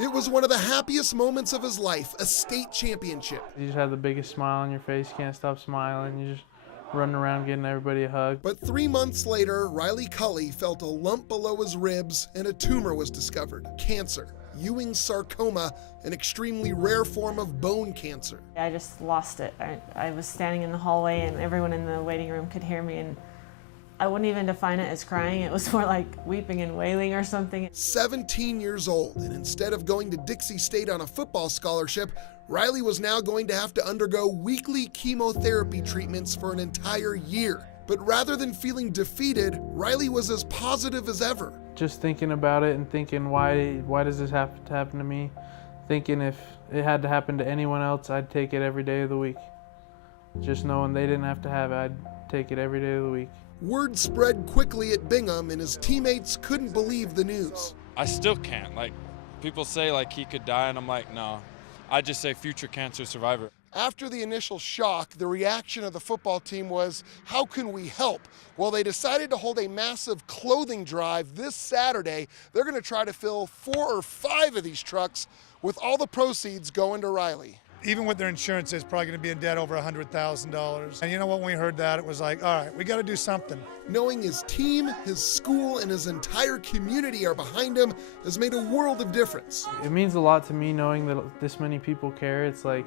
It was one of the happiest moments of his life, a state championship. You just have the biggest smile on your face, you can't stop smiling, you just running around getting everybody a hug. But 3 months later, Riley Cully felt a lump below his ribs and a tumor was discovered, cancer. Ewing's sarcoma, an extremely rare form of bone cancer. I just lost it. I was standing in the hallway and everyone in the waiting room could hear me, and I wouldn't even define it as crying. It was more like weeping and wailing or something. 17 years old, and instead of going to Dixie State on a football scholarship, Riley was now going to have to undergo weekly chemotherapy treatments for an entire year. But rather than feeling defeated, Riley was as positive as ever. Just thinking about it and thinking, why does this have to happen to me? Thinking if it had to happen to anyone else, I'd take it every day of the week. Just knowing they didn't have to have it, I'd take it every day of the week. Word spread quickly at Bingham, and his teammates couldn't believe the news. I still can't. Like, people say like he could die, and I'm like, no. I just say future cancer survivor. After the initial shock, the reaction of the football team was, how can we help? Well, they decided to hold a massive clothing drive this Saturday. They're going to try to fill 4 or 5 of these trucks, with all the proceeds going to Riley. Even with their insurance, it's probably going to be in debt over $100,000. And you know what, when we heard that, it was like, all right, we got to do something. Knowing his team, his school, and his entire community are behind him has made a world of difference. It means a lot to me knowing that this many people care. It's like,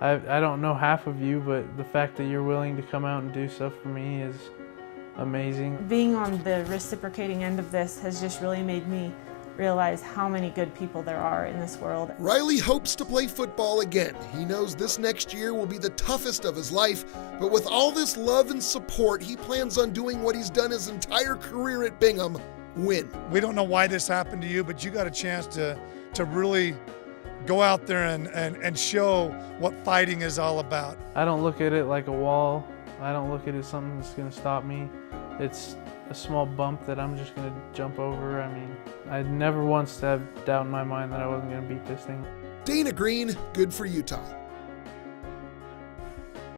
I don't know half of you, but the fact that you're willing to come out and do stuff for me is amazing. Being on the reciprocating end of this has just really made me realize how many good people there are in this world. Riley hopes to play football again. He knows this next year will be the toughest of his life, but with all this love and support, he plans on doing what he's done his entire career at Bingham, win. We don't know why this happened to you, but you got a chance to really go out there and show what fighting is all about. I don't look at it like a wall. I don't look at it as something that's going to stop me. It's a small bump that I'm just going to jump over. I mean, I never once have doubt in my mind that I wasn't going to beat this thing. Dana Green, good for Utah.